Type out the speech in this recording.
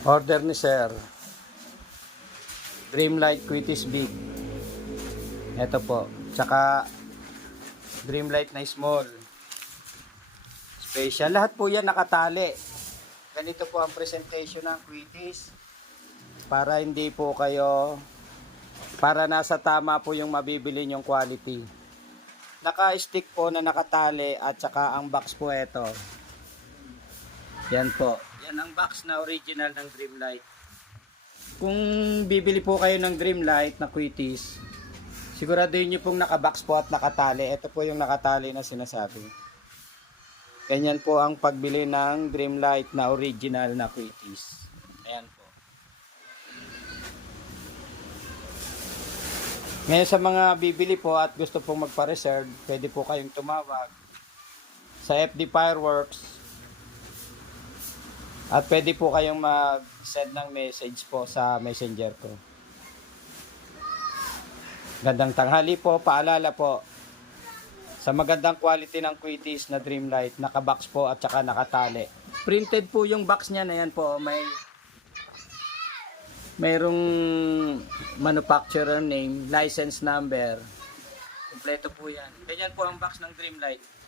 Order ni Sir. Dreamlight Quitis Big. Ito po. Tsaka Dreamlight na small. Special. Lahat po yan nakatali. Ganito po ang presentation ng Quitis. Para hindi po kayo, para nasa tama po yung mabibili yung quality. Naka-stick po na nakatali at saka ang box po ito. Yan po. Yan ang box na original ng Dreamlight. Kung bibili po kayo ng Dreamlight na Quitis, siguraduhin nyo pong nakabox po at nakatali. Ito po yung nakatali na sinasabi. Ganyan po ang pagbili ng Dreamlight na original na Quitis. Ayan po. Ngayon sa mga bibili po at gusto pong magpa-reserve, pwede po kayong tumawag sa FD Fireworks at pwede po kayong mag-send ng message po sa messenger ko. Gandang tanghali po, paalala po sa magandang quality ng Quitis na Dreamlight, naka-box po at saka nakatali. Printed po yung box niya na yan po, mayroong manufacturer name, license number. Kompleto po yan. Ganyan po ang box ng Dreamlight.